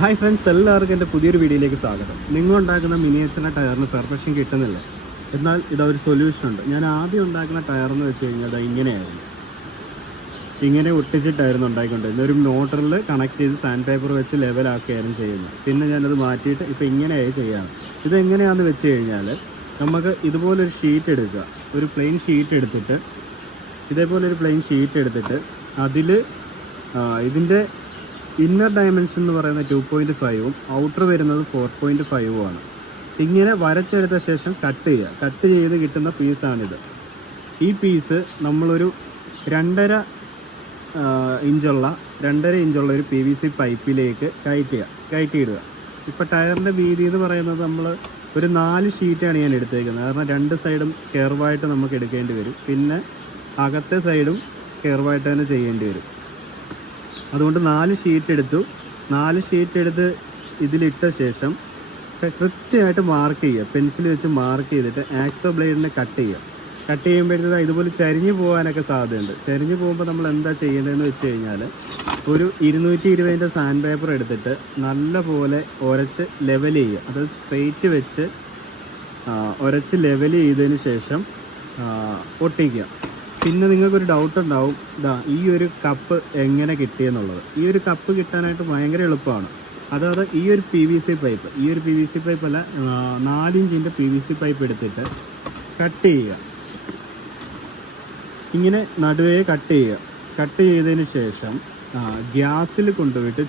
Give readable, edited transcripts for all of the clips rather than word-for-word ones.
Hi friends, എല്ലാവർക്കും എൻ്റെ പുതിയൊരു വീഡിയോയിലേക്ക് സ്വാഗതം. നിങ്ങൾ ഉണ്ടാക്കുന്ന മിനിയേച്ചറിൻ്റെ ടയറിന് പെർഫെക്ഷൻ കിട്ടുന്നില്ല, എന്നാൽ ഇതൊരു സൊല്യൂഷൻ ഉണ്ട്. ഞാൻ ആദ്യം ഉണ്ടാക്കുന്ന ടയറെന്ന് വെച്ച് കഴിഞ്ഞാൽ അത് ഇങ്ങനെയായിരുന്നു. ഇങ്ങനെ ഒട്ടിച്ചിട്ടായിരുന്നു ഉണ്ടാക്കിക്കൊണ്ടിരുന്നത്. ഒരു മോട്ടറിൽ കണക്ട് ചെയ്ത് സാൻഡ് പേപ്പർ വെച്ച് ലെവലാക്കുകയായിരുന്നു ചെയ്യുന്നത്. പിന്നെ ഞാനത് മാറ്റിയിട്ട് ഇപ്പോൾ ഇങ്ങനെയായി ചെയ്യാറ്. ഇതെങ്ങനെയാണെന്ന് വെച്ച് കഴിഞ്ഞാൽ, നമുക്ക് ഇതുപോലൊരു ഷീറ്റ് എടുക്കുക, ഒരു പ്ലെയിൻ ഷീറ്റ് എടുത്തിട്ട്, ഇതേപോലൊരു പ്ലെയിൻ ഷീറ്റ് എടുത്തിട്ട് അതിൽ ഇതിൻ്റെ ഇന്നർ ഡയമെൻഷൻ എന്ന് പറയുന്നത് 2.5ഉം ഔട്ടർ വരുന്നത് 4.5ഉമാണ്. ഇങ്ങനെ വരച്ചെടുത്ത ശേഷം കട്ട് ചെയ്ത് കിട്ടുന്ന പീസാണിത്. ഈ പീസ് നമ്മളൊരു 2.5 ഇഞ്ചുള്ള ഒരു PVC പൈപ്പിലേക്ക് കയറ്റിയിടുക. ഇപ്പോൾ ടയറിൻ്റെ വീതി എന്ന് പറയുന്നത് നമ്മൾ ഒരു 4 ഷീറ്റാണ് ഞാൻ എടുത്തേക്കുന്നത്. കാരണം 2 സൈഡും കെർവായിട്ട് നമുക്ക് എടുക്കേണ്ടി വരും. പിന്നെ അകത്തെ സൈഡും കെർവായിട്ട് തന്നെ ചെയ്യേണ്ടി വരും. അതുകൊണ്ട് 4 ഷീറ്റ് എടുത്ത് ഇതിലിട്ട ശേഷം കൃത്യമായിട്ട് മാർക്ക് ചെയ്യുക. പെൻസിൽ വെച്ച് മാർക്ക് ചെയ്തിട്ട് ആക്സോ ബ്ലേഡിനെ കട്ട് ചെയ്യുമ്പോഴത്തേക്ക് ഇതുപോലെ ചരിഞ്ഞു പോകാനൊക്കെ സാധ്യതയുണ്ട്. ചരിഞ്ഞു പോകുമ്പോൾ നമ്മൾ എന്താ ചെയ്യേണ്ടതെന്ന് വെച്ച് കഴിഞ്ഞാൽ, ഒരു 220 സാൻഡ് പേപ്പർ എടുത്തിട്ട് നല്ലപോലെ ഉരച്ച് ലെവൽ ചെയ്യുക. അതായത് സ്ട്രെയിറ്റ് വെച്ച് ഉരച്ച് ലെവൽ ചെയ്തതിന് ശേഷം ഒട്ടിക്കുക. പിന്നെ നിങ്ങൾക്കൊരു ഡൗട്ട് ഉണ്ടാവും, ഈ ഒരു കപ്പ് എങ്ങനെ കിട്ടിയെന്നുള്ളത്. ഈ ഒരു കപ്പ് കിട്ടാനായിട്ട് ഭയങ്കര എളുപ്പമാണ്. അതായത് ഈ ഒരു PVC പൈപ്പ് അല്ല, 4 ഇഞ്ചിൻ്റെ PVC പൈപ്പ് എടുത്തിട്ട് കട്ട് ചെയ്യുക. ഇങ്ങനെ നടുവേ കട്ട് ചെയ്തതിന് ശേഷം ഗ്യാസിൽ കൊണ്ടുപോയിട്ട്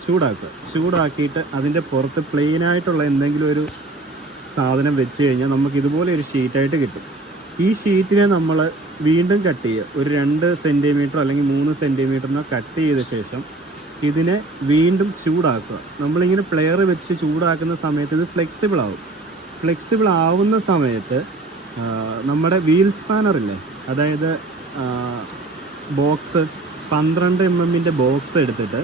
ചൂടാക്കിയിട്ട് അതിൻ്റെ പുറത്ത് പ്ലെയിനായിട്ടുള്ള എന്തെങ്കിലും ഒരു സാധനം വെച്ച് കഴിഞ്ഞാൽ നമുക്ക് ഇതുപോലെ ഒരു ഷീറ്റായിട്ട് കിട്ടും. ഈ ഷീറ്റിനെ നമ്മൾ വീണ്ടും കട്ട് ചെയ്യുക. ഒരു 2 സെൻറ്റിമീറ്റർ അല്ലെങ്കിൽ 3 സെൻറ്റിമീറ്ററിനോ കട്ട് ചെയ്ത ശേഷം ഇതിനെ വീണ്ടും ചൂടാക്കുക. നമ്മളിങ്ങനെ പ്ലെയർ വെച്ച് ചൂടാക്കുന്ന സമയത്ത് ഇത് ഫ്ലെക്സിബിൾ ആവുന്ന സമയത്ത് നമ്മുടെ വീൽ സ്പാനറില്ലേ, അതായത് ബോക്സ് 12 mm ബോക്സ് എടുത്തിട്ട്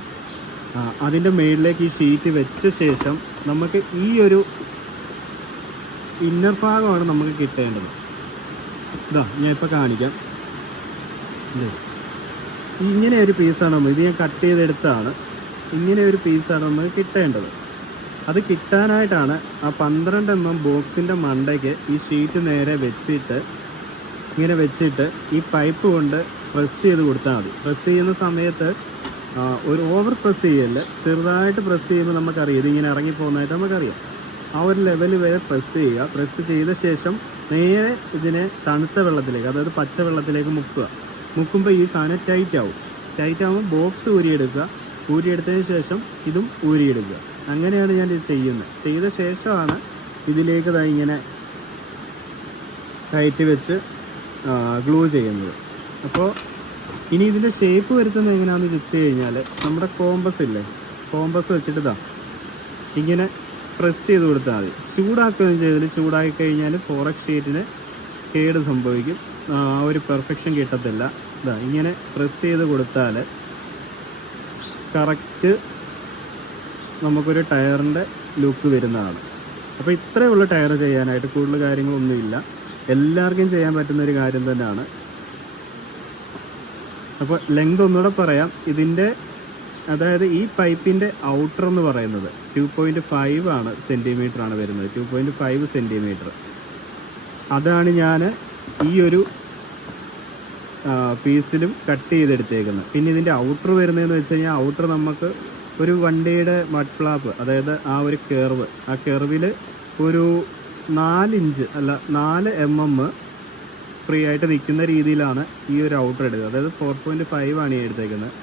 അതിൻ്റെ മുകളിലേക്ക് ഈ ഷീറ്റ് വെച്ച ശേഷം നമുക്ക് ഈ ഒരു ഇന്നർ ഭാഗമാണ് നമുക്ക് കിട്ടേണ്ടത്. ഞാൻ ഇപ്പോൾ കാണിക്കാം. ഇങ്ങനെ ഒരു പീസാണ് ഇത് ഞാൻ കട്ട് ചെയ്തെടുത്താണ്. ഇങ്ങനെ ഒരു പീസാണ് നമുക്ക് കിട്ടേണ്ടത്. അത് കിട്ടാനായിട്ടാണ് ആ 12 mm ബോക്സിൻ്റെ മണ്ടയ്ക്ക് ഈ ഷീറ്റ് നേരെ വെച്ചിട്ട് ഈ പൈപ്പ് കൊണ്ട് പ്രസ് ചെയ്ത് കൊടുത്താൽ മതി. പ്രസ് ചെയ്യുന്ന സമയത്ത് ഒരു ഓവർ പ്രസ് ചെയ്യല്ല, ചെറുതായിട്ട് പ്രസ് ചെയ്യുമ്പോൾ നമുക്കറിയാം ഇതിങ്ങനെ ഇറങ്ങിപ്പോകുന്നതായിട്ട് നമുക്കറിയാം. ആ ഒരു ലെവൽ വരെ പ്രസ് ചെയ്ത ശേഷം നേരെ ഇതിനെ തണുത്ത വെള്ളത്തിലേക്ക്, അതായത് പച്ച വെള്ളത്തിലേക്ക് മുക്കുമ്പോൾ ഈ സാധനം ടൈറ്റ് ആകുമ്പോൾ ബോക്സ് ഊരിയെടുത്തതിന് ശേഷം ഇതും ഊരിയെടുക്കുക. അങ്ങനെയാണ് ഞാൻ ഇത് ചെയ്യുന്നത്. ചെയ്ത ശേഷമാണ് ഇതിലേക്ക് ഇങ്ങനെ കയറ്റി വെച്ച് ഗ്ലൂ ചെയ്യുന്നത്. അപ്പോൾ ഇനി ഇതിൻ്റെ ഷേപ്പ് വരുത്തുന്നത് എങ്ങനെയാണെന്ന് വെച്ച് കഴിഞ്ഞാൽ, നമ്മുടെ കോമ്പസ് വെച്ചിട്ട് ഇങ്ങനെ പ്രസ് ചെയ്ത് കൊടുത്താൽ മതി. ചൂടാക്കുകയും ചെയ്തിട്ട് ചൂടാക്കി കഴിഞ്ഞാൽ ഫോറക്സ് ഷീറ്റിന് കേട് സംഭവിക്കും, ആ ഒരു പെർഫെക്ഷൻ കിട്ടത്തില്ല. ഇങ്ങനെ പ്രസ് ചെയ്ത് കൊടുത്താൽ കറക്റ്റ് നമുക്കൊരു ടയറിൻ്റെ ലുക്ക് വരുന്നതാണ്. അപ്പോൾ ഇത്രയേ ഉള്ളൂ ടയർ ചെയ്യാനായിട്ട്. കൂടുതൽ കാര്യങ്ങളൊന്നുമില്ല, എല്ലാവർക്കും ചെയ്യാൻ പറ്റുന്നൊരു കാര്യം തന്നെയാണ്. അപ്പോൾ ലെങ്ത് ഒന്നുകൂടെ പറയാം. ഇതിൻ്റെ അതായത് ഈ പൈപ്പിൻ്റെ ഔട്ടർ എന്ന് പറയുന്നത് 2.5 സെൻറ്റിമീറ്റർ ആണ് വരുന്നത്. 2.5 സെൻറ്റിമീറ്റർ അതാണ് ഞാൻ ഈ ഒരു പീസിലും കട്ട് ചെയ്തെടുത്തേക്കുന്നത്. പിന്നെ ഇതിൻ്റെ ഔട്ടർ വരുന്നതെന്ന് വെച്ച് കഴിഞ്ഞാൽ, ഔട്ടർ നമുക്ക് ഒരു വണ്ടിയുടെ മഡ് ഫ്ലാപ്പ്, അതായത് ആ ഒരു കെർവിൽ ഒരു 4 mm ഫ്രീ ആയിട്ട് നിൽക്കുന്ന രീതിയിലാണ് ഈ ഒരു ഔട്ടർ എടുക്കുക. അതായത് 4.5 ആണ് ഈ എടുത്തേക്കുന്നത്.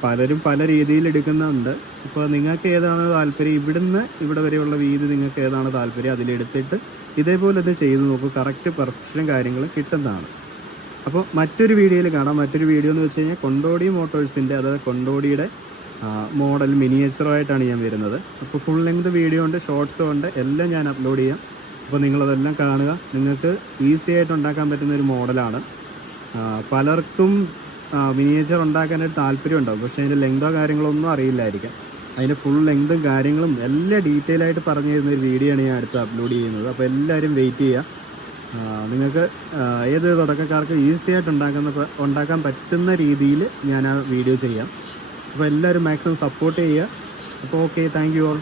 പലരും പല രീതിയിൽ എടുക്കുന്നുണ്ട്. ഇപ്പോൾ നിങ്ങൾക്ക് ഏതാണ് താല്പര്യം, ഇവിടുന്ന് ഇവിടെ വരെയുള്ള വീതി നിങ്ങൾക്ക് ഏതാണ് താല്പര്യം അതിലെടുത്തിട്ട് ഇതേപോലെ ഇത് ചെയ്ത് നോക്കൂ. കറക്റ്റ് പെർഫെക്ഷനും കാര്യങ്ങളും കിട്ടുന്നതാണ്. അപ്പോൾ മറ്റൊരു വീഡിയോയിൽ കാണാം. മറ്റൊരു വീഡിയോ എന്ന് വെച്ച് കഴിഞ്ഞാൽ കൊണ്ടോടി മോട്ടോഴ്സിൻ്റെ, അതായത് കൊണ്ടോടിയുടെ മോഡൽ മിനിയേച്ചറായിട്ടാണ് ഞാൻ വരുന്നത്. അപ്പോൾ ഫുൾ ലെങ്ത് വീഡിയോ ഉണ്ട്, ഷോർട്സും ഉണ്ട്, എല്ലാം ഞാൻ അപ്ലോഡ് ചെയ്യാം. അപ്പോൾ നിങ്ങളതെല്ലാം കാണുക. നിങ്ങൾക്ക് ഈസി ആയിട്ട് ഉണ്ടാക്കാൻ പറ്റുന്ന ഒരു മോഡലാണ്. പലർക്കും മിനിയേച്ചർ ഉണ്ടാക്കാനായിട്ട് താല്പര്യം ഉണ്ടാവും, പക്ഷേ അതിൻ്റെ ലെങ്തോ കാര്യങ്ങളോ ഒന്നും അറിയില്ലായിരിക്കാം. അതിൻ്റെ ഫുൾ ലെങ്തും കാര്യങ്ങളും എല്ലാം ഡീറ്റെയിൽ ആയിട്ട് പറഞ്ഞു തരുന്ന ഒരു വീഡിയോ ആണ് ഞാൻ അടുത്ത് അപ്ലോഡ് ചെയ്യുന്നത്. അപ്പോൾ എല്ലാവരും വെയിറ്റ് ചെയ്യുക. നിങ്ങൾക്ക് ഏത് തുടക്കക്കാർക്ക് ഈസി ആയിട്ട് ഉണ്ടാക്കാൻ പറ്റുന്ന രീതിയിൽ ഞാൻ ആ വീഡിയോ ചെയ്യാം. അപ്പോൾ എല്ലാവരും മാക്സിമം സപ്പോർട്ട് ചെയ്യുക. അപ്പോൾ ഓക്കെ, താങ്ക് യു ഓൾ.